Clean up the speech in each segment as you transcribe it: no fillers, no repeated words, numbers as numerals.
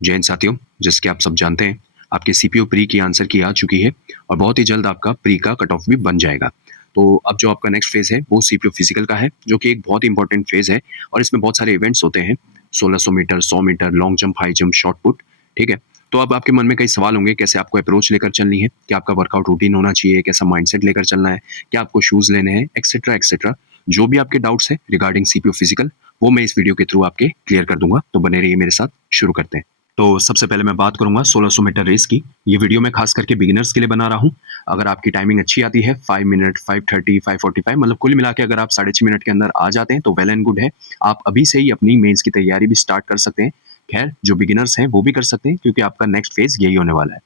जय हिंद साथियों, जैसे कि आप सब जानते हैं, आपके सीपीयू प्री की आंसर की आ चुकी है और बहुत ही जल्द आपका प्री का कट ऑफ भी बन जाएगा। तो अब जो आपका नेक्स्ट फेज़ है, वो सीपीयू फिजिकल का है, जो कि एक बहुत ही इंपॉर्टेंट फेज़ है और इसमें बहुत सारे इवेंट्स होते हैं, 1600 metre, 100 metre, long jump, high jump, shot put, ठीक है? तो अब आपके मन में कई सवाल होंगे, कैसे आपको अप्रोच लेकर चलनी है? क्या आपका वर्कआउट रूटीन होना चाहिए? कैसा माइंडसेट लेकर चलना है? क्या आपको शूज़ लेने हैं? Etcetera, etcetera. जो भी आपके डाउट्स हैं रिगार्डिंग सीपीयू फिजिकल, वो मैं इस वीडियो के थ्रू आपके क्लियर कर दूँगा। तो बने रहिए मेरे साथ, शुरू करते हैं। तो सबसे पहले मैं बात करूंगा 1600 मीटर रेस की। ये वीडियो मैं खास करके बिगिनर्स के लिए बना रहा हूँ। अगर आपकी टाइमिंग अच्छी आती है 5 मिनट, 5:30, 5:45, मतलब कुल मिला के अगर आप 6.5 मिनट के अंदर आ जाते हैं तो वेल एंड गुड है। आप अभी से ही अपनी मेंस की तैयारी भी स्टार्ट कर सकते हैं। खैर, जो बिगिनर्स हैं वो भी कर सकते हैं, क्योंकि आपका नेक्स्ट फेज यही होने वाला है।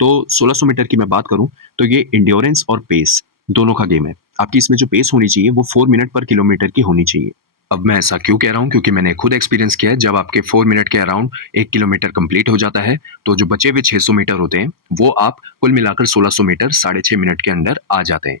तो 1600 मीटर की मैं बात करूं तो ये इंड्योरेंस और पेस दोनों का गेम है। आपकी इसमें जो पेस होनी चाहिए वो 4 मिनट पर किलोमीटर की होनी चाहिए। अब मैं ऐसा क्यों कह रहा हूँ, क्योंकि मैंने खुद एक्सपीरियंस किया है। जब आपके 4 मिनट के अराउंड 1 किलोमीटर कंप्लीट हो जाता है, तो जो बचे हुए 600 मीटर होते हैं, वो आप कुल मिलाकर 1600 मीटर 6.5 मिनट के अंदर आ जाते हैं।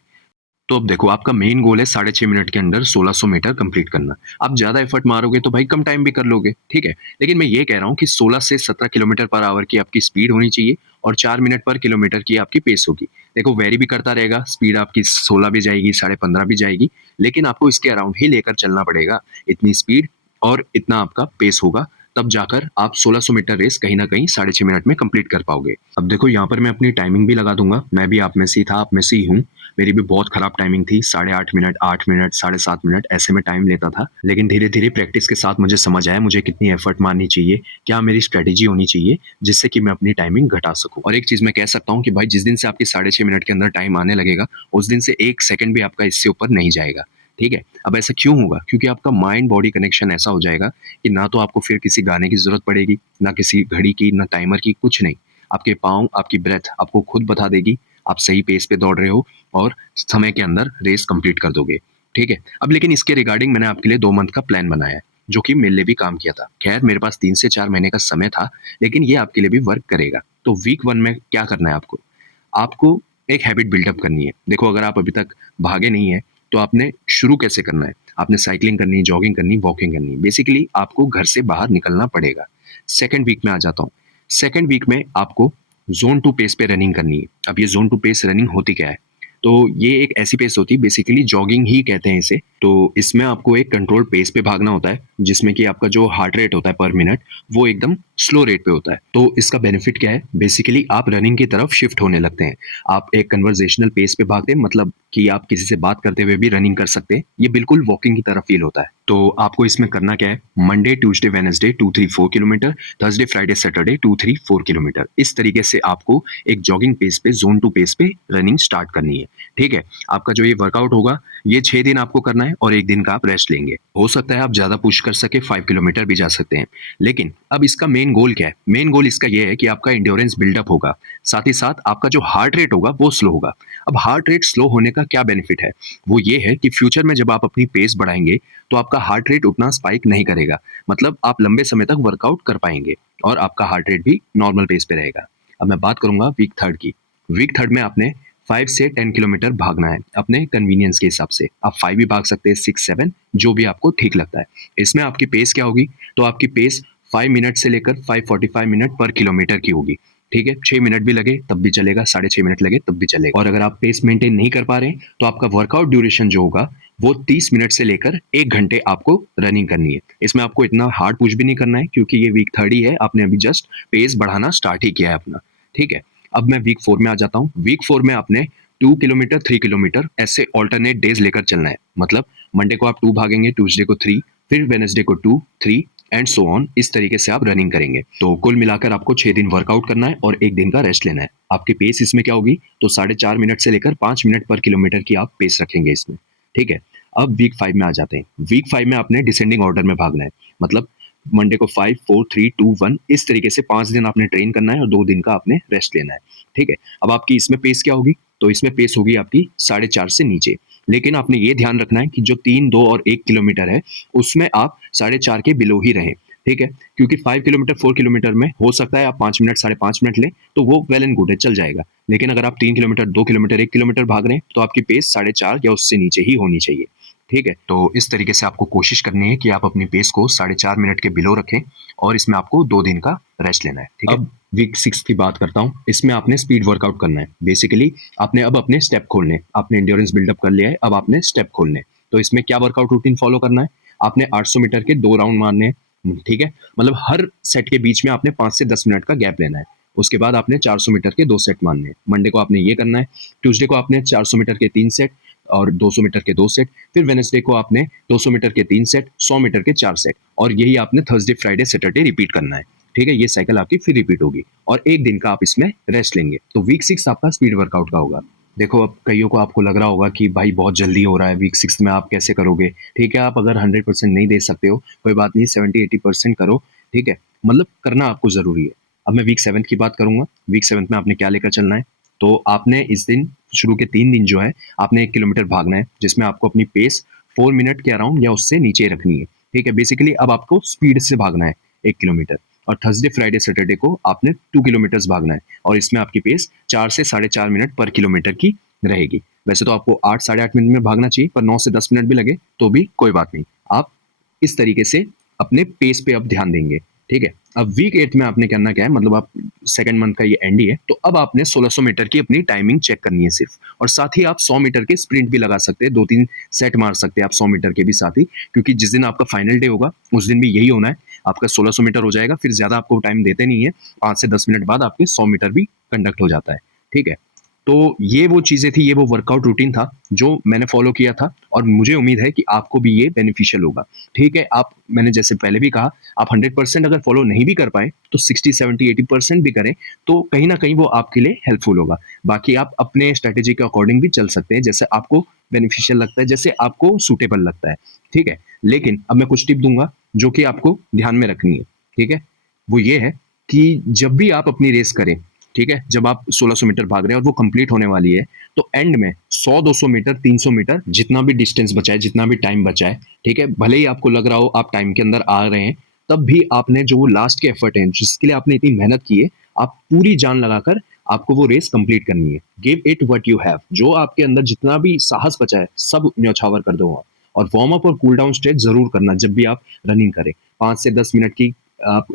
तो अब देखो, आपका मेन गोल है 6.5 मिनट के अंदर 1600 मीटर कंप्लीट करना। आप ज़्यादा एफर्ट मारोगे तो भाई कम टाइम भी कर लोगे, ठीक है? लेकिन मैं ये कह रहा हूँ कि 16 से 17 किलोमीटर पर आवर की आपकी स्पीड होनी चाहिए और 4 मिनट पर किलोमीटर की आपकी पेस होगी। देखो, वेरी भी करता रहेगा, स्पीड आपकी 16 भी जाएगी, 15.5 भी जाएगी, लेकिन आपको इसके अराउंड ही लेकर चलना पड़ेगा। इतनी स्पीड और इतना आपका पेस होगा, तब जाकर आप 1600 मीटर रेस कहीं न कहीं 6.5 मिनट में कंप्लीट कर पाओगे। अब देखो, यहाँ पर मैं अपनी टाइमिंग भी लगा दूँगा। मैं भी आप में से ही था, आप में से ही हूँ। मेरी भी बहुत खराब टाइमिंग थी, 8.5 मिनट, 8 मिनट, 7.5 मिनट ऐसे में टाइम लेता था। लेकिन धीरे-धीरे प्रैक्टिस के साथ मुझे समझ आया मुझे कितनी एफर्ट मारनी चाहिए, क्या मेरी स्ट्रैटेजी होनी चाहिए, जिससे कि मैं अपनी टाइमिंग घटा सकूँ। और एक चीज़ मैं कह सकता हूँ कि भाई, जिस दिन से आपकी 6.5 मिनट के अंदर टाइम आने लगेगा, उस दिन से 1 सेकंड भी आपका इससे ऊपर नहीं जाएगा, ठीक है? अब ऐसा क्यों होगा? क्योंकि आपका माइंड बॉडी कनेक्शन ऐसा हो जाएगा कि ना तो आपको फिर किसी गाने की ज़रूरत पड़ेगी, ना किसी घड़ी की, ना टाइमर की, कुछ नहीं। आपके पाँव, आपकी ब्रेथ आपको खुद बता देगी, आप सही पेस पे दौड़ रहे हो और समय के अंदर रेस कंप्लीट कर दोगे, ठीक है? अब लेकिन इसके रिगार्डिंग मैंने आपके लिए 2 मंथ का प्लान बनाया है, जो कि मेरे लिए भी काम किया था। खैर, मेरे पास 3 से 4 महीने का समय था, लेकिन ये आपके लिए भी वर्क करेगा। तो वीक 1 में क्या करना है आपको? आपको एक हैबिट बिल्डअप करनी है। देखो, अगर आप अभी तक भागे नहीं हैं, तो आपने शुरू कैसे करना है? आपने साइक्लिंग करनी, जॉगिंग करनी, वॉकिंग करनी। बेसिकली आपको घर से बाहर निकलना पड़ेगा। सेकंड वीक में आ जाता हूँ। सेकंड वीक में आपको ज़ोन 2 पेस पे रनिंग करनी है। अब ये ज़ोन 2 पेस रनिंग होती क्या है? तो ये एक ऐसी पेस होती है, बेसिकली जॉगिंग ही कहते हैं इसे। तो इसमें आपको एक कंट्रोल्ड पेस पे भागना होता है, जिसमें कि आपका जो हार्ट रेट होता है पर मिनट, वो एकदम स्लो रेट पे होता है। तो इसका बेनिफिट क्या है? बेसिकली आप रनिंग की तरफ शिफ्ट होने लगते हैं। आप एक कन्वर्सेशनल पेस पे भागते हैं, मतलब कि आप किसी से बात करते हुए भी रनिंग कर सकते हैं। ये बिल्कुल वॉकिंग की तरह फील होता है। तो आपको इसमें करना क्या है? Monday, Tuesday, Wednesday 2, 3, 4 kilometre, Thursday, Friday, Saturday 2, 3, 4 kilometre. इस तरीके से आपको एक जॉगिंग पेस पे, ज़ोन 2 पेस पे रनिंग स्टार्ट करनी है, ठीक है? आपका जो ये वर्कआउट होगा, ये 6 दिन आपको करना है और 1 दिन का आप रेस्ट लेंगे। हो सकता है आप ज़्यादा पुश कर सकें, 5 किलोमीटर भी जा सकते हैं। लेकिन अब इसका मेन गोल क्या है? मेन गोल इसका ये है कि आपका एंड्योरेंस बिल्डअप होगा। साथ ही साथ आपका जो हार्ट रेट होगा वो स्लो होगा। अब हार्ट रेट स्लो होने का क्या बेनिफिट है? वो ये है कि फ्यूचर में जब आप अपनी पेस बढ़ाएँगे, तो आपका हार्ट रेट उतना स्पाइक नहीं करेगा। मतलब आप लंबे समय तक वर्कआउट कर पाएँगे और आपका हार्ट रेट भी नॉर्मल पेस पे रहेगा। अब मैं बात करूँगा वीक 3 की। वीक 3 में आपने 5 से 10 किलोमीटर भागना है, अपने कन्वीनियंस के हिसाब से। आप 5 भी भाग सकते हैं, 6, 7, जो भी आपको ठीक लगता है। इसमें आपकी पेस क्या होगी? तो आपकी पेस 5 मिनट से लेकर 5:45 मिनट पर किलोमीटर की होगी, ठीक है? 6 मिनट भी लगे तब भी चलेगा, 6.5 मिनट लगे तब भी चलेगा। और अगर आप पेस मेंटेन नहीं कर पा रहे हैं, तो आपका वर्कआउट ड्यूरेशन जो होगा, वो 30 मिनट से लेकर 1 घंटे आपको रनिंग करनी है। इसमें आपको इतना हार्ड पुश भी नहीं करना है, क्योंकि ये वीक 3 ही है, आपने अभी जस्ट पेस बढ़ाना स्टार्ट ही किया है अपना, ठीक है? अब मैं वीक 4 में आ जाता हूँ। वीक 4 में आपने 2 किलोमीटर, 3 किलोमीटर ऐसे अल्टरनेट डेज़ लेकर चलना है। मतलब मंडे को आप 2 भागेंगे, ट्यूसडे को 3, फिर वेडनेसडे को 2, 3 एंड सो ऑन। इस तरीके से आप रनिंग करेंगे। तो कुल मिलाकर आपको 6 दिन वर्कआउट करना है और 1 दिन का रेस्ट लेना है। आपकी पेस इसमें क्या होगी? तो 4.5 मिनट से लेकर 5 मिनट पर किलोमीटर की आप पेस रखेंगे इसमें, ठीक है? अब वीक 5 में आ जाते हैं। वीक 5 में आपने डिसेंडिंग ऑर्डर में भागना है। मतलब मंडे को 5, 4, 3, 2, 1 इस तरीके से 5 दिन आपने ट्रेन करना है और 2 दिन का आपने रेस्ट लेना है, ठीक है? अब आपकी इसमें पेस क्या होगी? तो इसमें पेस होगी आपकी 4.5 से नीचे। लेकिन आपने ये ध्यान रखना है कि जो 3, 2 और 1 किलोमीटर है, उसमें आप 4.5 के बिलो ही रहें, ठीक है? क्योंकि 5 किलोमीटर, 4 किलोमीटर में हो सकता है आप 5 मिनट, 5.5 मिनट लें, तो वो वेल एंड गुड है, चल जाएगा। लेकिन अगर आप 3 किलोमीटर, 2 किलोमीटर, 1 किलोमीटर भाग रहे हैं, तो आपकी पेस 4.5 या उससे नीचे ही होनी चाहिए। ठीक है, तो इस तरीके से आपको कोशिश करनी है कि आप अपनी पेस को 4.5 मिनट के बिलो रखें और इसमें आपको 2 दिन का रेस्ट लेना है। ठीक है, अब वीक 6 की बात करता हूँ। इसमें आपने स्पीड वर्कआउट करना है। बेसिकली आपने अब अपने स्टेप खोलने हैं। आपने एंड्योरेंस बिल्डअप कर लिया है, अब आपने स्टेप खोलने हैं। तो इसमें क्या वर्कआउट रूटीन फॉलो करना है? आपने 800 मीटर के 2 राउंड मारने हैं। ठीक है, मतलब हर सेट के बीच में आपने 5 से 10 मिनट का गैप लेना है। उसके बाद आपने 400 मीटर के 2 सेट मारने हैं। मंडे को आपने ये करना है। ट्यूसडे को आपने 400 मीटर के 3 सेट और 200 मीटर के 2 सेट। फिर वेडनेसडे को आपने 200 मीटर के 3 सेट, 100 मीटर के 4 सेट, और यही आपने थर्सडे, फ्राइडे, सैटरडे रिपीट करना है। ठीक है, ये साइकिल आपकी फिर रिपीट होगी और 1 दिन का आप इसमें रेस्ट लेंगे। तो वीक 6 आपका स्पीड वर्कआउट का होगा। देखो, अब कईयों को आपको लग रहा होगा कि भाई बहुत जल्दी हो रहा है, वीक 6 में आप कैसे करोगे? ठीक है, आप अगर 100% नहीं दे सकते हो, कोई बात नहीं, 70-80% करो। ठीक है, मतलब करना आपको ज़रूरी है। अब मैं वीक 7 की बात करूँगा। वीक 7 में आपने क्या लेकर चलना है? तो आपने इस दिन, शुरू के 3 दिन जो है, आपने 1 किलोमीटर भागना है, जिसमें आपको अपनी पेस 4 मिनट के अराउंड या उससे नीचे रखनी है। ठीक है, बेसिकली अब आपको स्पीड से भागना है 1 किलोमीटर। और थर्सडे, फ्राइडे, सैटरडे को आपने 2 किलोमीटर्स भागना है और इसमें आपकी पेस 4 से 4.5 मिनट पर किलोमीटर की रहेगी। वैसे तो आपको 8 साढ़े 8 मिनट में भागना चाहिए, पर 9 से 10 मिनट भी लगे तो भी कोई बात नहीं। आप इस तरीके से अपने पेस पे अब ध्यान देंगे। ठीक है, अब वीक 8 में आपने करना क्या है, मतलब आप सेकंड मंथ का ये एंड ही है, तो अब आपने 1600 मीटर की अपनी टाइमिंग चेक करनी है सिर्फ, और साथ ही आप 100 मीटर के स्प्रिंट भी लगा सकते हैं। 2-3 सेट मार सकते हैं आप 100 मीटर के भी साथ ही, क्योंकि जिस दिन आपका फाइनल डे होगा उस दिन भी यही होना है। आपका 1600 मीटर हो जाएगा, फिर ज़्यादा आपको टाइम देते नहीं है। 5 से 10 मिनट बाद आपके 100 मीटर भी कंडक्ट हो जाता है। ठीक है, तो ये वो चीज़ें थी, ये वो वर्कआउट रूटीन था जो मैंने फॉलो किया था, और मुझे उम्मीद है कि आपको भी ये बेनिफिशियल होगा। ठीक है, आप, मैंने जैसे पहले भी कहा, आप 100% अगर फॉलो नहीं भी कर पाए तो 60, 70, 80% भी करें तो कहीं ना कहीं वो आपके लिए हेल्पफुल होगा। बाकी आप अपने स्ट्रेटेजी के अकॉर्डिंग भी चल सकते हैं, जैसे आपको बेनिफिशियल लगता है, जैसे आपको सूटेबल लगता है। ठीक है, लेकिन अब मैं कुछ टिप दूंगा जो कि आपको ध्यान में रखनी है। ठीक है, वो ये है कि जब भी आप अपनी रेस करें, ठीक है, जब आप 1600 मीटर भाग रहे हैं और वो कंप्लीट होने वाली है, तो एंड में 100, 200 मीटर, 300 मीटर, जितना भी डिस्टेंस बचा है, जितना भी टाइम बचा है, ठीक है, भले ही आपको लग रहा हो आप टाइम के अंदर आ रहे हैं, तब भी आपने जो वो लास्ट के एफर्ट हैं, जिसके लिए आपने इतनी मेहनत की है, आप पूरी जान लगाकर आपको वो रेस कंप्लीट करनी है। Give it what you have. जो आपके अंदर जितना भी साहस बचा है, सब न्यौछावर कर दो। और वार्म अप और कूल डाउन स्ट्रेच जरूर करना जब भी आप रनिंग करें। 5 से 10 मिनट की आप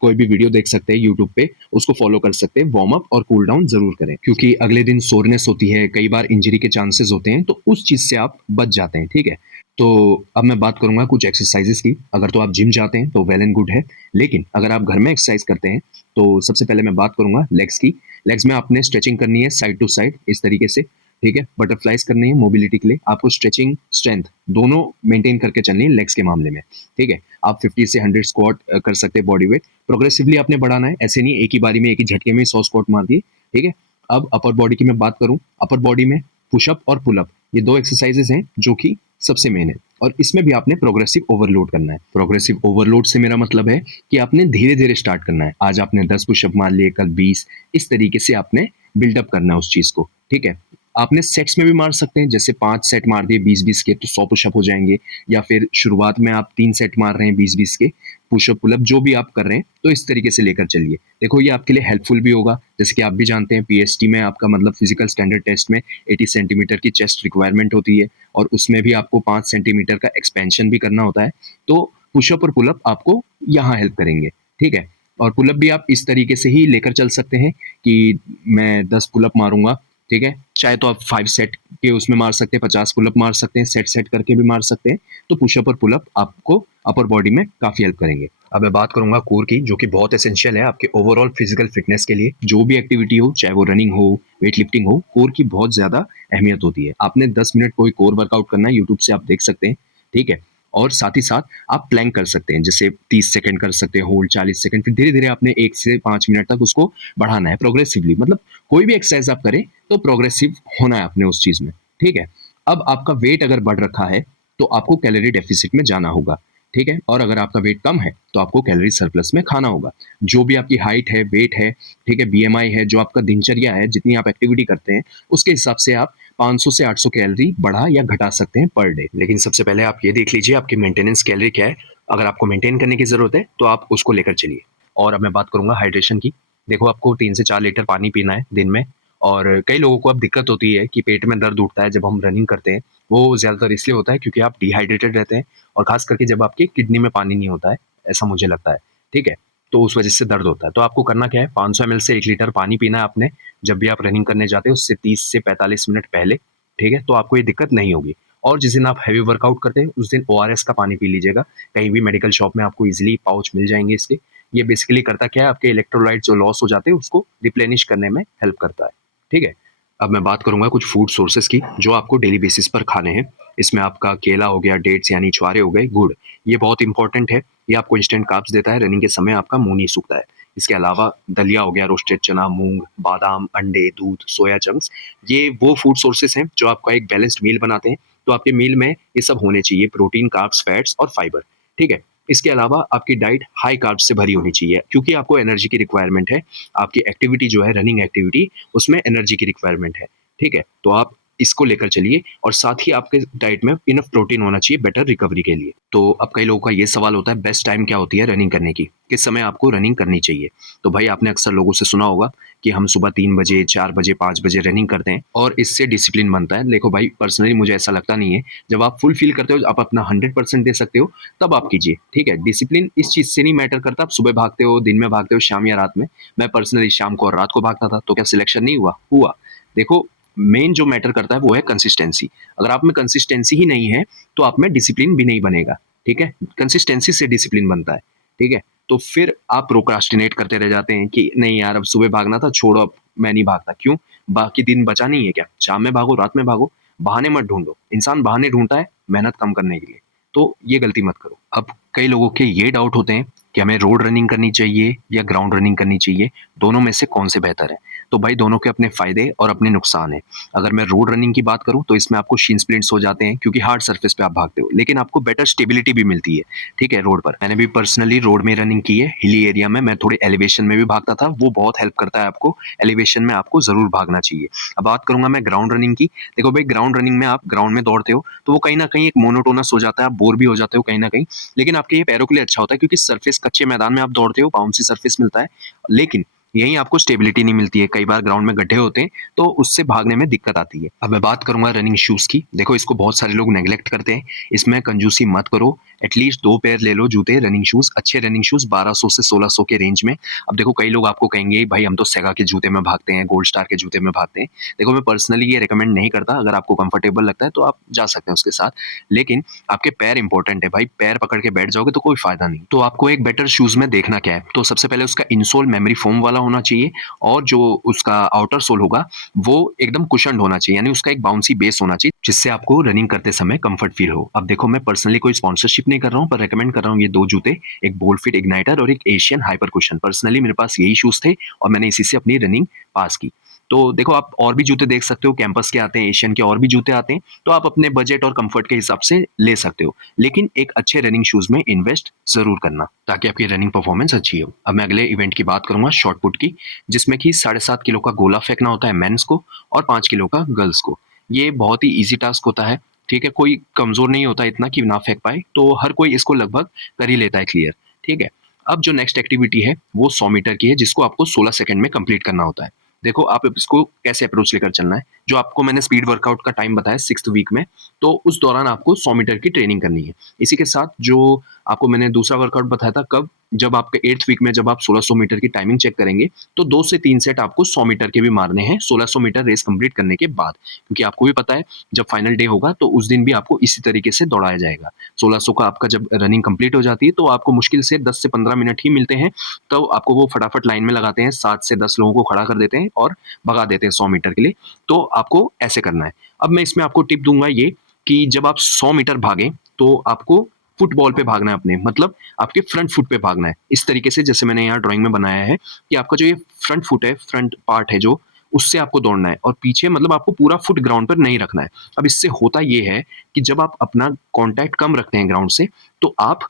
कोई भी वीडियो देख सकते हैं यूट्यूब पे, उसको फॉलो कर सकते हैं। वार्म अप और कूल डाउन जरूर करें, क्योंकि अगले दिन सोरनेस होती है, कई बार इंजरी के चांसेस होते हैं, तो उस चीज से आप बच जाते हैं। ठीक है, तो अब मैं बात करूंगा कुछ एक्सरसाइजेस की। अगर तो आप जिम जाते हैं तो वेल एंड गुड है, लेकिन अगर आप घर में एक्सरसाइज करते हैं तो सबसे पहले मैं बात करूंगा लेग्स की। लेग्स में आपने स्ट्रेचिंग करनी है साइड टू साइड, इस तरीके से। ठीक है, बटरफ्लाइज करनी है मोबिलिटी के लिए। आपको स्ट्रेचिंग, स्ट्रेंथ दोनों मेंटेन करके चलनी है लेग्स के मामले में। ठीक है, आप 50 से 100 स्क्वाट कर सकते हैं बॉडी वेट। प्रोग्रेसिवली आपने बढ़ाना है, ऐसे नहीं एक ही बारी में, एक ही झटके में 100 स्क्वाट मार दिए। ठीक है, अब अपर बॉडी की मैं बात करूं, अपर बॉडी में पुशअप और पुलअप, ये 2 एक्सरसाइजेस हैं जो कि सबसे मेन है, और इसमें भी आपने प्रोग्रेसिव ओवरलोड करना है। प्रोग्रेसिव ओवरलोड से मेरा मतलब है कि आपने धीरे धीरे स्टार्ट करना है। आज आपने 10 पुशअप मार लिए, कल 20, इस तरीके से आपने बिल्डअप करना है उस चीज को। ठीक है, आपने सेट्स में भी मार सकते हैं, जैसे 5 सेट मार दिए 20-20 के, तो 100 पुशअप हो जाएंगे। या फिर शुरुआत में आप 3 सेट मार रहे हैं 20-20 के, पुशअप पुलअप जो भी आप कर रहे हैं, तो इस तरीके से लेकर चलिए। देखो, ये आपके लिए हेल्पफुल भी होगा। जैसे कि आप भी जानते हैं, पीएसटी में आपका मतलब फिजिकल स्टैंडर्ड टेस्ट में 80 सेंटीमीटर की चेस्ट रिक्वायरमेंट होती है, और उसमें भी आपको 5 सेंटीमीटर का एक्सपेंशन भी करना होता है। तो पुशअप और पुलअप आपको यहाँ हेल्प करेंगे। ठीक है, और पुलअप भी आप इस तरीके से ही लेकर चल सकते हैं कि मैं 10 पुलअप मारूंगा। ठीक है, चाहे तो आप 5 सेट के उसमें मार सकते हैं, 50 पुलअप मार सकते हैं, सेट सेट करके भी मार सकते हैं। तो पुशअप और पुलअप आपको अपर बॉडी में काफी हेल्प करेंगे। अब मैं बात करूंगा कोर की, जो कि बहुत एसेंशियल है आपके ओवरऑल फिजिकल फिटनेस के लिए। जो भी एक्टिविटी हो, चाहे वो रनिंग हो, वेट लिफ्टिंग हो, कोर की बहुत ज्यादा अहमियत होती है। आपने 10 मिनट कोई कोर वर्कआउट करना है, यूट्यूब से आप देख सकते हैं। ठीक है, और साथ ही साथ आप प्लैंक कर सकते हैं, जैसे 30 सेकंड कर सकते हैं होल्ड, 40 सेकंड, फिर धीरे धीरे आपने 1 से 5 मिनट तक उसको बढ़ाना है प्रोग्रेसिवली। मतलब कोई भी एक्सरसाइज आप करें तो प्रोग्रेसिव होना है आपने उस चीज में। ठीक है, अब आपका वेट अगर बढ़ रखा है तो आपको कैलोरी डेफिसिट में जाना होगा। ठीक है, और अगर आपका वेट कम है तो आपको कैलोरी सरप्लस में खाना होगा। जो भी आपकी हाइट है, वेट है, ठीक है, बीएमआई है, जो आपका दिनचर्या है, जितनी आप एक्टिविटी करते हैं, उसके हिसाब से आप 500 से 800 कैलोरी बढ़ा या घटा सकते हैं पर डे। लेकिन सबसे पहले आप ये देख लीजिए आपकी मेंटेनेंस कैलोरी क्या है। अगर आपको मेंटेन करने की जरूरत है तो आप उसको लेकर चलिए। और अब मैं बात करूंगा हाइड्रेशन की। देखो, आपको 3 से 4 लीटर पानी पीना है दिन में, और कई लोगों को अब दिक्कत होती है कि पेट में दर्द उठता है जब हम रनिंग करते हैं। वो ज़्यादातर इसलिए होता है क्योंकि आप डिहाइड्रेटेड रहते हैं और ख़ास करके जब आपकी किडनी में पानी नहीं होता है, ऐसा मुझे लगता है, ठीक है? तो उस वज़ह से दर्द होता है। तो आपको करना क्या है, 500 एमएल से 1 लीटर पानी पीना है आपने, जब भी आप रनिंग करने जाते हो उससे 30 से 45 मिनट पहले, ठीक है? तो आपको ये दिक्कत नहीं होगी। और जिस दिन आप हेवी वर्कआउट करते हैं, उस दिन ओआरएस का पानी पी लीजिएगा। कहीं भी मेडिकल शॉप में आपको ईज़िली पाउच मिल जाएँगे इसके। ये बेसिकली करता क्या है, आपके इलेक्ट्रोलाइट जो लॉस हो जाते हैं, उसको रिप्लेनिश करने में हेल्प करता है, ठीक है? अब मैं बात करूँगा कुछ फूड सोर्सेज़ की, जो आपको डेली बेसिस पर खाने हैं। इसमें आपका केला हो गया, डेट्स यानी छुआरे हो गए, गुड़, ये बहुत इंपॉर्टेंट है। ये आपको इंस्टेंट कार्ब्स देता है, रनिंग के समय आपका मुँह नहीं सूखता है। इसके अलावा दलिया हो गया, रोस्टेड चना, मूँग, बादाम, अंडे, दूध, सोया चंक्स, ये वो फूड सोर्सेज़ हैं जो आपका एक बैलेंस्ड मील बनाते हैं। तो आपके मील में ये सब होने चाहिए, प्रोटीन, कार्ब्स, फैट्स और फाइबर, ठीक है? इसके अलावा आपकी डाइट हाई कार्ब्स से भरी होनी चाहिए, क्योंकि आपको एनर्जी की रिक्वायरमेंट है। आपकी एक्टिविटी जो है, रनिंग एक्टिविटी, उसमें एनर्जी की रिक्वायरमेंट है, ठीक है? तो आप इसको लेकर चलिए और साथ ही आपके डाइट में इनफ प्रोटीन होना चाहिए बेटर रिकवरी के लिए। तो अब कई लोगों का ये सवाल होता है, बेस्ट टाइम क्या होती है रनिंग करने की? किस समय आपको रनिंग करनी चाहिए? तो भाई आपने अक्सर लोगों से सुना होगा कि हम सुबह 3 बजे, 4 बजे, 5 बजे रनिंग करते हैं और इससे डिसिप्लिन बनता है। देखो भाई, पर्सनली मुझे ऐसा लगता नहीं है। जब आप फुल फ़ील करते हो, आप अपना 100% दे सकते हो, तब आप कीजिए, ठीक है? डिसिप्लिन इस चीज़ से नहीं मैटर करता, आप सुबह भागते हो, दिन में भागते हो, शाम या रात में। मैं पर्सनली शाम को और रात को भागता था, तो क्या सिलेक्शन नहीं हुआ? हुआ। देखो, मेन जो मैटर करता है वो है कंसिस्टेंसी। अगर आप में कंसिस्टेंसी ही नहीं है, तो आप में डिसिप्लिन भी नहीं बनेगा, ठीक है? कंसिस्टेंसी से डिसिप्लिन बनता है, ठीक है? तो फिर आप प्रोक्रास्टिनेट करते रह जाते हैं कि नहीं यार, अब सुबह भागना था, छोड़ो अब मैं नहीं भागता। क्यों? बाकी दिन बचा नहीं है क्या? शाम में भागो, रात में भागो, बहाने मत ढूँढो। इंसान बहाने ढूँढता है मेहनत कम करने के लिए, तो ये गलती मत करो। अब कई लोगों के ये डाउट होते हैं कि हमें रोड रनिंग करनी चाहिए या ग्राउंड रनिंग करनी चाहिए, दोनों में से कौन से बेहतर है? तो भाई दोनों के अपने फ़ायदे और अपने नुकसान हैं। अगर मैं रोड रनिंग की बात करूँ, तो इसमें आपको शिन स्प्लिंट्स हो जाते हैं क्योंकि हार्ड सरफेस पे आप भागते हो, लेकिन आपको बेटर स्टेबिलिटी भी मिलती है, ठीक है, रोड पर। मैंने भी पर्सनली रोड में रनिंग की है, हिली एरिया में, मैं थोड़े एलिवेशन में भी भागता था, वो बहुत हेल्प करता है आपको। एलिवेशन में आपको ज़रूर भागना चाहिए। अब बात करूँगा मैं ग्राउंड रनिंग की। देखो भाई, ग्राउंड रनिंग में आप ग्राउंड में दौड़ते हो, तो वो कहीं न कहीं एक मोनोटोनस हो जाता है, आप बोर भी हो जाते हो कहीं न कहीं, लेकिन आपके ये पैरों के लिए अच्छा होता है क्योंकि सरफेस कच्चे मैदान में आप दौड़ते हो, बाउंसी सरफेस मिलता है, लेकिन यहीं आपको स्टेबिलिटी नहीं मिलती है। कई बार ग्राउंड में गड्ढे होते हैं, तो उससे भागने में दिक्कत आती है। अब मैं बात करूँगा रनिंग शूज़ की। देखो, इसको बहुत सारे लोग नेग्लेक्ट करते हैं। इसमें कंजूसी मत करो। एटलीस्ट 2 पेयर ले लो जूते, रनिंग शूज़, अच्छे रनिंग शूज़ 1200 से 1600 के रेंज में। अब देखो, कई लोग आपको कहेंगे, भाई हम तो सेगा के जूते में भागते हैं, गोल्ड स्टार के जूते में भागते हैं। देखो, मैं पर्सनली ये रिकमेंड नहीं करता। अगर आपको कंफर्टेबल लगता है, तो आप जा सकते हैं उसके साथ। लेकिन आपके पैर इंपॉर्टेंट है भाई, पैर पकड़ के बैठ जाओगे तो कोई फ़ायदा नहीं। तो आपको एक बेटर शूज़ में देखना क्या है? तो सबसे पहले उसका इनसोल मेमोरी फोम वाला होना चाहिए और जो उसका आउटर सोल होगा, वो एकदम कुशन्ड होना चाहिए, यानी उसका एक बाउंसी बेस होना चाहिए, जिससे आपको रनिंग करते समय कंफर्ट फील हो। अब देखो, मैं पर्सनली कोई स्पॉन्सरशिप नहीं कर रहा हूँ, पर रिकमेंड कर रहा हूँ ये 2 जूते, एक बोल्ड फिट इग्नाइटर और एक एशियन हाइपर कुशन। पर्सनली मेरे पास यही शूज़ थे और मैंने इसी से अपनी रनिंग पास की। तो देखो, आप और भी जूते देख सकते हो, कैंपस के आते हैं, एशियन के और भी जूते आते हैं, तो आप अपने बजट और कंफर्ट के हिसाब से ले सकते हो। लेकिन एक अच्छे रनिंग शूज़ में इन्वेस्ट ज़रूर करना, ताकि आपकी रनिंग परफॉर्मेंस अच्छी हो। अब मैं अगले इवेंट की बात करूँगा, शॉट पुट की, जिसमें कि 7.5 किलो का गोला फेंकना होता है मेंस को और 5 किलो का गर्ल्स को। ये बहुत ही ईज़ी टास्क होता है, ठीक है? कोई कमज़ोर नहीं होता इतना कि ना फेंक पाए, तो हर कोई इसको लगभग कर ही लेता है क्लियर, ठीक है? अब जो नेक्स्ट एक्टिविटी है, वो 100 मीटर की है, जिसको आपको 16 सेकंड में कंप्लीट करना होता है। देखो, आप इसको कैसे अप्रोच लेकर चलना है, जो आपको मैंने स्पीड वर्कआउट का टाइम बताया 6th वीक में, तो उस दौरान आपको 100 मीटर की ट्रेनिंग करनी है। इसी के साथ जो आपको मैंने दूसरा वर्कआउट बताया था, कब? जब आपके 8th वीक में जब आप 1600 मीटर की टाइमिंग चेक करेंगे, तो 2 से 3 सेट आपको 100 मीटर के भी मारने हैं, 1600 मीटर रेस कंप्लीट करने के बाद। क्योंकि आपको भी पता है, जब फाइनल डे होगा, तो उस दिन भी आपको इसी तरीके से दौड़ाया जाएगा। 1600 का आपका जब रनिंग कंप्लीट हो जाती है, तो आपको मुश्किल से 10 से 15 मिनट ही मिलते हैं, तो आपको वो फटाफट लाइन में लगाते हैं, 7 से 10 लोगों को खड़ा कर देते हैं और भगा देते हैं 100 मीटर के लिए। तो आपको ऐसे करना है। अब मैं इसमें आपको टिप दूँगा ये, कि जब आप 100 मीटर भागें, तो आपको फुटबॉल पे भागना है अपने, मतलब आपके फ्रंट फुट पे भागना है। इस तरीके से, जैसे मैंने यहाँ ड्राइंग में बनाया है, कि आपका जो ये फ्रंट फुट है, फ्रंट पार्ट है जो, उससे आपको दौड़ना है और पीछे मतलब आपको पूरा फुट ग्राउंड पर नहीं रखना है। अब इससे होता ये है कि जब आप अपना कॉन्टैक्ट कम रखते हैं ग्राउंड से, तो आप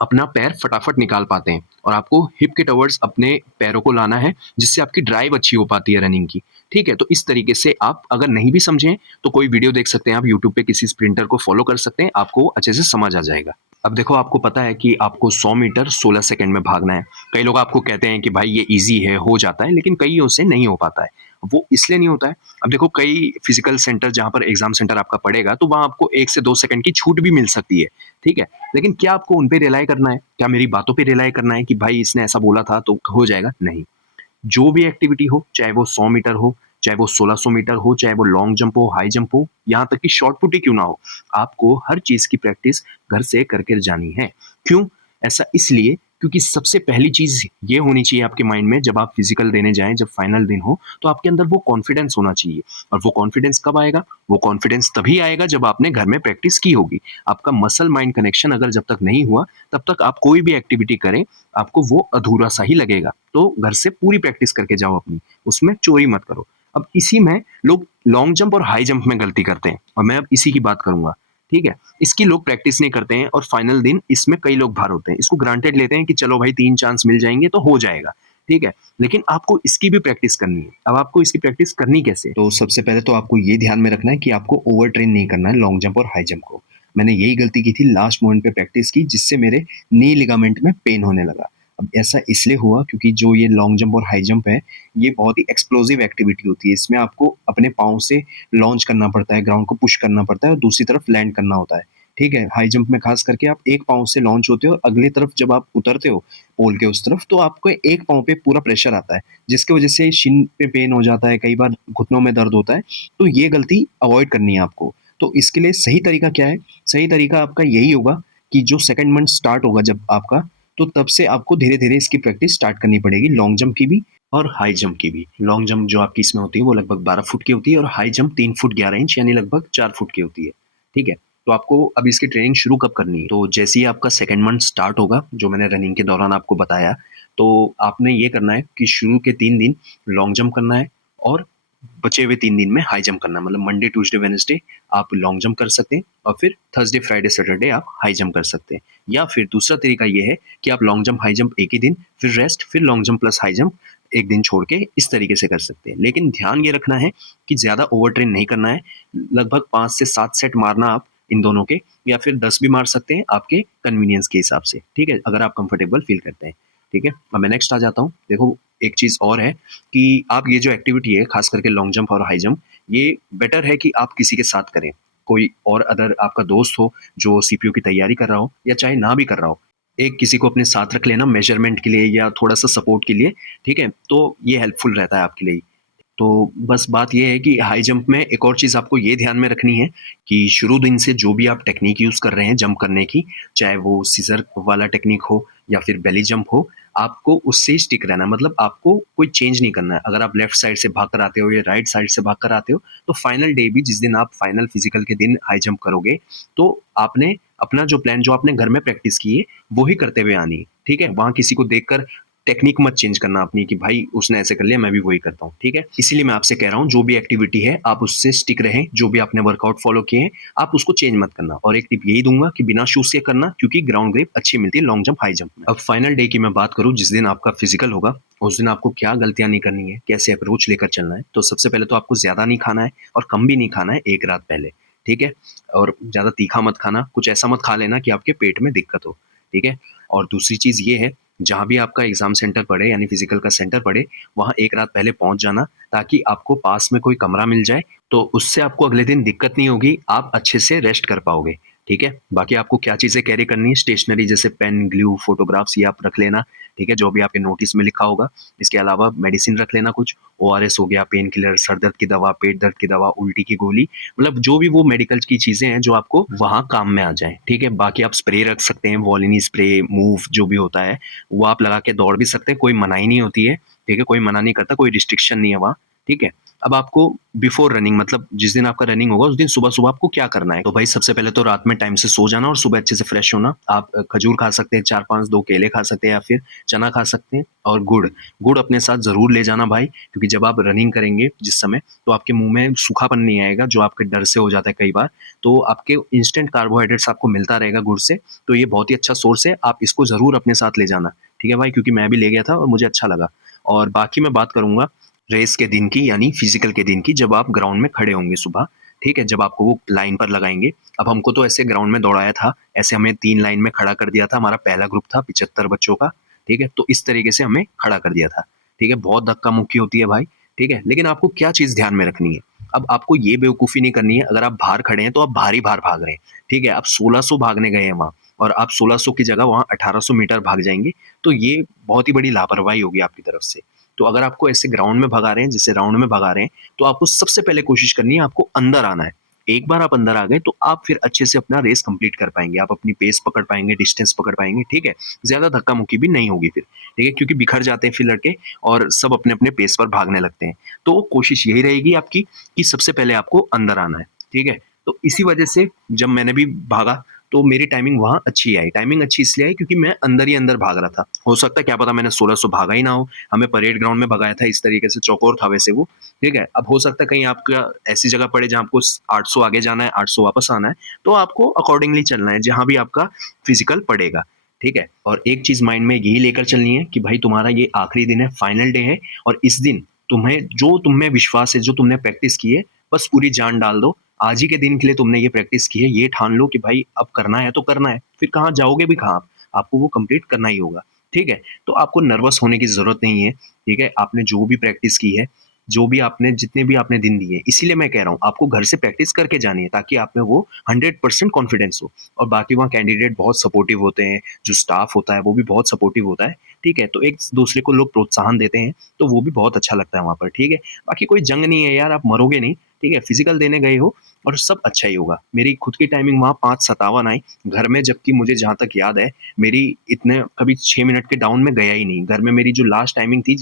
अपना पैर फटाफट निकाल पाते हैं और आपको हिप के टवर्ड्स अपने पैरों को लाना है, जिससे आपकी ड्राइव अच्छी हो पाती है रनिंग की, ठीक है? तो इस तरीके से आप अगर नहीं भी समझें, तो कोई वीडियो देख सकते हैं आप यूट्यूब पे, किसी स्प्रिंटर को फॉलो कर सकते हैं, आपको अच्छे से समझ आ जाएगा। अब देखो, आपको पता है कि आपको 100 मीटर 16 सेकंड में भागना है। कई लोग आपको कहते हैं कि भाई ये ईज़ी है, हो जाता है, लेकिन कइयों से नहीं हो पाता है। वो इसलिए नहीं होता है। अब देखो कई फिजिकल सेंटर जहाँ पर एग्जाम सेंटर आपका पड़ेगा तो वहाँ आपको 1 से 2 सेकंड की छूट भी मिल सकती है, ठीक है? लेकिन क्या आपको उन पे रिलाई करना है? क्या मेरी बातों पे रिलाई करना है कि भाई इसने ऐसा बोला था तो हो जाएगा? नहीं। जो भी एक्टिविटी हो, चाहे वो 100 मीटर हो, चाहे वो 1600 मीटर हो, चाहे वो लॉन्ग जंप हो, हाई जंप हो, यहाँ तक कि शॉट पुट ही क्यों ना हो, आपको हर चीज़ की प्रैक्टिस घर से करके जानी है। क्यों? ऐसा इसलिए क्योंकि सबसे पहली चीज़ ये होनी चाहिए आपके माइंड में जब आप फिज़िकल देने जाएँ, जब फाइनल दिन हो, तो आपके अंदर वो कॉन्फिडेंस होना चाहिए और वो कॉन्फिडेंस कब आएगा? वो कॉन्फिडेंस तभी आएगा जब आपने घर में प्रैक्टिस की होगी। आपका मसल माइंड कनेक्शन अगर जब तक नहीं हुआ, तब तक आप कोई भी एक्टिविटी करें, आपको वो अधूरा-सा ही लगेगा। तो घर से पूरी प्रैक्टिस करके जाओ अपनी, उसमें चोरी मत करो। अब इसी में लोग लॉन्ग जंप और हाई जंप में गलती करते हैं और मैं अब इसी की बात करूँगा, ठीक है? इसकी लोग प्रैक्टिस नहीं करते हैं और फाइनल दिन इसमें कई लोग बाहर होते हैं। इसको ग्रांटेड लेते हैं कि चलो भाई 3 चांस मिल जाएँगे तो हो जाएगा, ठीक है? लेकिन आपको इसकी भी प्रैक्टिस करनी है। अब आपको इसकी प्रैक्टिस करनी कैसे? तो सबसे पहले तो आपको ये ध्यान में रखना है कि आपको ओवर ट्रेन नहीं करना है लॉन्ग जंप और हाई जंप को। मैंने यही गलती की थी, लास्ट मोमेंट पे प्रैक्टिस की जिससे मेरे नी लिगामेंट में पेन होने लगा। अब ऐसा इसलिए हुआ क्योंकि जो ये लॉन्ग जंप और हाई जंप है, ये बहुत ही एक्सप्लोसिव एक्टिविटी होती है। इसमें आपको अपने पाँव से लॉन्च करना पड़ता है, ग्राउंड को पुश करना पड़ता है और दूसरी तरफ लैंड करना होता है, ठीक है? हाई जंप में ख़ास करके आप एक पाँव से लॉन्च होते हो और अगली तरफ जब आप उतरते हो पोल के उस तरफ, तो आपको एक पाँव पे पूरा प्रेशर आता है, जिसकी वज़ह से शिन पे पेन हो जाता है, कई बार घुटनों में दर्द होता है। तो ये गलती अवॉइड करनी है आपको। तो इसके लिए सही तरीका क्या है? सही तरीका आपका यही होगा कि जो सेकंड मंथ स्टार्ट होगा जब आपका, तो तब से आपको धीरे-धीरे इसकी प्रैक्टिस स्टार्ट करनी पड़ेगी, लॉन्ग जंप की भी और हाई जंप की भी। लॉन्ग जंप जो आपकी इसमें होती है वो लगभग 12 फुट की होती है और हाई जंप 3 फुट 11 इंच यानी लगभग 4 फुट की होती है, ठीक है? तो आपको अब इसकी ट्रेनिंग शुरू कब करनी है? तो जैसे ही आपका सेकंड मंथ स्टार्ट होगा, जो मैंने रनिंग के दौरान आपको बताया, तो आपने ये करना है कि शुरू के 3 दिन लॉन्ग जंप करना है और बचे हुए 3 दिन में हाई जंप करना है। मतलब मंडे, ट्यूसडे, वेडनेसडे आप लॉन्ग जंप कर सकते हैं और फिर थर्सडे, फ्राइडे, सैटरडे आप हाई जंप कर सकते हैं। या फिर दूसरा तरीका ये है कि आप लॉन्ग जंप, हाई जंप एक ही दिन, फिर रेस्ट, फिर long jump plus high jump 1 दिन छोड़ के इस तरीके से कर सकते हैं। लेकिन ध्यान ये रखना है कि ज़्यादा ओवर ट्रेन नहीं करना है। लगभग 5 से 7 सेट मारना आप इन दोनों के या फिर 10 भी मार सकते हैं आपके कन्वीनियंस के हिसाब से, ठीक है? अगर आप कंफर्टेबल फ़ील करते हैं, ठीक है? अब मैं नेक्स्ट आ जाता हूँ। देखो एक चीज़ और है कि आप ये जो एक्टिविटी है, ख़ास करके लॉन्ग जंप और हाई जंप, ये बेटर है कि आप किसी के साथ करें। कोई और अदर आपका दोस्त हो, जो सीपीयू की तैयारी कर रहा हो या चाहे ना भी कर रहा हो। एक किसी को अपने साथ रख लेना मेज़रमेंट के लिए या थोड़ा-सा सपोर्ट के लिए, ठीक है? तो ये हेल्पफुल रहता है आपके लिए। तो बस बात ये है कि हाई जंप में एक और चीज़ आपको ये ध्यान में रखनी है कि शुरू दिन से जो भी आप टेक्नीक यूज़ कर रहे हैं जंप करने की, चाहे वो सीज़र वाला टेक्नीक हो या फिर बेली जंप हो, आपको उससे ही स्टिक रहना है। मतलब आपको कोई चेंज नहीं करना है। अगर आप लेफ्ट साइड से भाग कर आते हो या राइट साइड से भाग कर आते हो, तो फाइनल डे भी जिस दिन आप फाइनल फिज़िकल के दिन हाई जंप करोगे, तो आपने अपना जो प्लान जो आपने घर में प्रैक्टिस की है, वो ही करते हुए आनी है, ठीक है? वहाँ किसी को देखकर टेक्नीक मत चेंज करना अपनी कि भाई उसने ऐसे कर लिया मैं भी वही करता हूँ, ठीक है? इसीलिए मैं आपसे कह रहा हूँ जो भी एक्टिविटी है आप उससे स्टिक रहें, जो भी आपने वर्कआउट फॉलो किए हैं, आप उसको चेंज मत करना और एक टिप यही दूँगा कि बिना शूज़ के करना क्योंकि ग्राउंड ग्रिप अच्छी मिलती है लॉन्ग जंप, हाई जंप में। अब फाइनल डे की मैं बात करूँ जिस दिन आपका फिज़िकल होगा, उस दिन आपको क्या गलतियाँ नहीं करनी है, कैसे अप्रोच लेकर चलना है। तो सबसे पहले तो आपको ज़्यादा नहीं खाना है और कम भी नहीं खाना है 1 रात पहले, ठीक है? और ज़्यादा तीखा मत खाना, कुछ ऐसा मत खा लेना कि आपके पेट में दिक्कत हो, ठीक है? और दूसरी चीज़ ये है जहाँ भी आपका एग्ज़ाम सेंटर पड़े यानी फ़िज़िकल का सेंटर पड़े, वहाँ 1 रात पहले पहुँच जाना ताकि आपको पास में कोई कमरा मिल जाए, तो उससे आपको अगले दिन दिक्कत नहीं होगी, आप अच्छे से रेस्ट कर पाओगे, ठीक है? बाकी आपको क्या चीज़ें कैरी करनी है, स्टेशनरी जैसे पेन, ग्लू, फ़ोटोग्राफ्स ये आप रख लेना, ठीक है? जो भी आपके नोटिस में लिखा होगा। इसके अलावा मेडिसिन रख लेना कुछ, ओआरएस हो गया, पेन किलर, सर दर्द की दवा, पेट दर्द की दवा, उल्टी की गोली, मतलब जो भी वो मेडिकल की चीज़ें हैं जो आपको वहाँ काम में आ जाएँ, ठीक है? बाकी आप स्प्रे रख सकते हैं, वोलिनी स्प्रे, मूव जो भी होता है, वो आप लगा के दौड़ भी सकते हैं, कोई मनाही नहीं होती है, ठीक है? कोई मना नहीं करता, कोई रिस्ट्रिक्शन नहीं है वहाँ, ठीक है? अब आपको बिफ़ोर रनिंग मतलब जिस दिन आपका रनिंग होगा, उस दिन सुबह-सुबह आपको क्या करना है? तो भाई सबसे पहले तो रात में टाइम से सो जाना और सुबह अच्छे से फ्रेश होना। आप खजूर खा सकते हैं 4-5, 2 केले खा सकते हैं या फिर चना खा सकते हैं और गुड़। गुड़ अपने साथ ज़रूर ले जाना भाई, क्योंकि जब आप रनिंग करेंगे जिस समय, तो आपके मुँह में सूखापन नहीं आएगा, जो आपके डर से हो जाता है कई बार। तो आपके इंस्टेंट कार्बोहाइड्रेट्स आपको मिलता रहेगा गुड़ से, तो ये बहुत ही अच्छा सोर्स है, आप इसको ज़रूर अपने साथ ले जाना, ठीक है भाई? क्योंकि मैं भी ले गया था और मुझे अच्छा लगा। और बाकी मैं बात करूँगा रेस के दिन की यानी फिजिकल के दिन की जब आप ग्राउंड में खड़े होंगे सुबह, ठीक है? जब आपको वो लाइन पर लगाएँगे। अब हमको तो ऐसे ग्राउंड में दौड़ाया था, ऐसे हमें 3 लाइन में खड़ा कर दिया था, हमारा पहला ग्रुप था 75 बच्चों का, ठीक है? तो इस तरीके से हमें खड़ा कर दिया था, ठीक है? बहुत धक्का-मुक्की होती है भाई, ठीक है? लेकिन आपको क्या चीज़ ध्यान में रखनी है, अब आपको ये बेवकूफ़ी नहीं करनी है, अगर आप बाहर खड़े हैं तो आप भारी भार भाग रहे हैं, ठीक है? आप 1600 भागने गए हैं वहाँ और आप 1600 की जगह वहाँ 1800 मीटर भाग जाएँगे, तो ये बहुत ही बड़ी लापरवाही होगी आपकी तरफ से। तो अगर आपको ऐसे ग्राउंड में भगा रहे हैं, जैसे राउंड में भगा रहे हैं, तो आपको सबसे पहले कोशिश करनी है, आपको अंदर आना है। एक बार आप अंदर आ गए, तो आप फिर अच्छे से अपना रेस कंप्लीट कर पाएँगे, आप अपनी पेस पकड़ पाएँगे, डिस्टेंस पकड़ पाएँगे, ठीक है? ज़्यादा धक्का-मुक्की भी नहीं होगी फिर, ठीक है? क्योंकि बिखर जाते हैं फिर लड़के और सब अपने-अपने पेस पर भागने लगते हैं। तो कोशिश यही रहेगी आपकी कि सबसे पहले आपको अंदर आना है, ठीक है? तो इसी वजह से जब मैंने भी भागा, तो मेरी टाइमिंग वहाँ अच्छी आई। टाइमिंग अच्छी इसलिए आई क्योंकि मैं अंदर ही अंदर भाग रहा था। हो सकता है क्या पता मैंने 1600 भागा ही ना हो, हमें परेड ग्राउंड में भगाया था इस तरीके से, चौकोर था वैसे वो, ठीक है? अब हो सकता है कहीं आपका ऐसी जगह पड़े जहाँ आपको 800 आगे जाना है, 800 वापस आना है, तो आपको अकॉर्डिंगली चलना है, जहाँ भी आपका फिज़िकल पड़ेगा, ठीक है? और एक चीज़ माइंड में यही लेकर चलनी है कि भाई तुम्हारा ये आखिरी दिन है, फाइनल डे है और इस दिन तुम्हें जो तुम में विश्वास है, जो तुमने प्रैक्टिस की है, बस पूरी जान डाल दो। आज ही के दिन के लिए तुमने ये प्रैक्टिस की है, ये ठान लो कि भाई अब करना है तो करना है। फिर कहाँ जाओगे भी कहाँ आप? आपको वो कंप्लीट करना ही होगा, ठीक है? तो आपको नर्वस होने की ज़रूरत नहीं है, ठीक है? आपने जो भी प्रैक्टिस की है, जो भी आपने जितने भी आपने दिन दिए, इसीलिए मैं कह रहा हूँ, आपको घर से प्रैक्टिस करके जानी है ताकि आप में वो 100% कॉन्फिडेंस हो और बाकी वहाँ कैंडिडेट बहुत सपोर्टिव होते हैं, जो स्टाफ होता है वो भी बहुत सपोर्टिव होता है, ठीक है? तो एक दूसरे को लोग प्रोत्साहन देते हैं, तो वो भी बहुत अच्छा लगता है वहाँ पर, ठीक है? बाकी कोई जंग नहीं है यार, आप मरोगे नहीं, ठीक है? फिज़िकल देने गए हो और सब अच्छा ही होगा। मेरी खुद की टाइमिंग वहाँ 5:57 आई, घर में जबकि मुझे जहाँ तक याद है, मेरी इतने कभी 6 मिनट के डाउन में गया ही नहीं। घर में मेरी जो लास्ट टाइमिंग थी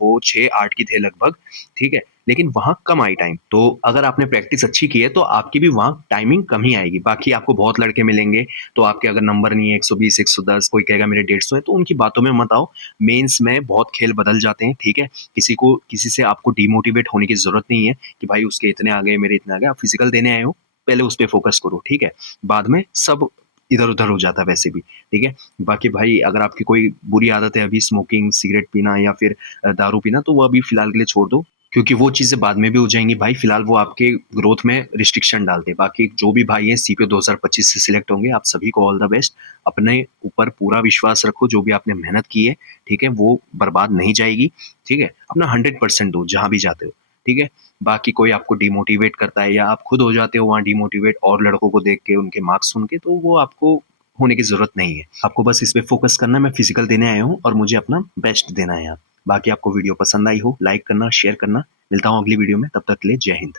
वो 6:08 की थे लगभग, ठीक है? लेकिन वहाँ कम आई टाइम। तो अगर आपने प्रैक्टिस अच्छी की है, तो आपकी भी वहाँ टाइमिंग कम ही आएगी। बाकी आपको बहुत लड़के मिलेंगे, तो आपके अगर नंबर नहीं है 120, 110, कोई कहेगा मेरे 150 है, तो उनकी बातों में मत आओ। मेंस में बहुत खेल बदल जाते हैं, ठीक है? किसी से आपको डिमोटिवेट होने की ज़रूरत नहीं है कि भाई उसके इतने आ गए, मेरे इतने आ गए। आप फिज़िकल देने आए हो, पहले उस पे फ़ोकस करो, ठीक है? बाद में सब इधर-उधर हो जाता है वैसे भी, ठीक है? बाकी भाई अगर आपकी कोई बुरी आदत है अभी स्मोकिंग, सिगरेट पीना या फिर दारू पीना, तो वो अभी फ़िलहाल के लिए छोड़ दो, क्योंकि वो चीज़ें बाद में भी हो जाएँगी भाई, फ़िलहाल वो आपके ग्रोथ में रिस्ट्रिक्शन डालते हैं। बाकी जो भी भाई हैं सीपीओ 2025 से सिलेक्ट होंगे, आप सभी को ऑल द बेस्ट। अपने ऊपर पूरा विश्वास रखो, जो भी आपने मेहनत की है, ठीक है? वो बर्बाद नहीं जाएगी, ठीक है? अपना 100% दो, जहाँ भी जाते हो, ठीक है? बाकी कोई आपको डिमोटिवेट करता है या आप खुद हो जाते हो वहाँ डिमोटिवेट और लड़कों को देख के, उनके मार्क्स सुन के, तो वो आपको होने की ज़रूरत नहीं है। आपको बस इस पे फ़ोकस करना है, मैं फिज़िकल देने आया हूँ और मुझे अपना बेस्ट देना है यहाँ। बाकी आपको वीडियो पसंद आई हो, लाइक करना, शेयर करना। मिलता हूँ अगली वीडियो में, तब तक के लिए जय हिंद।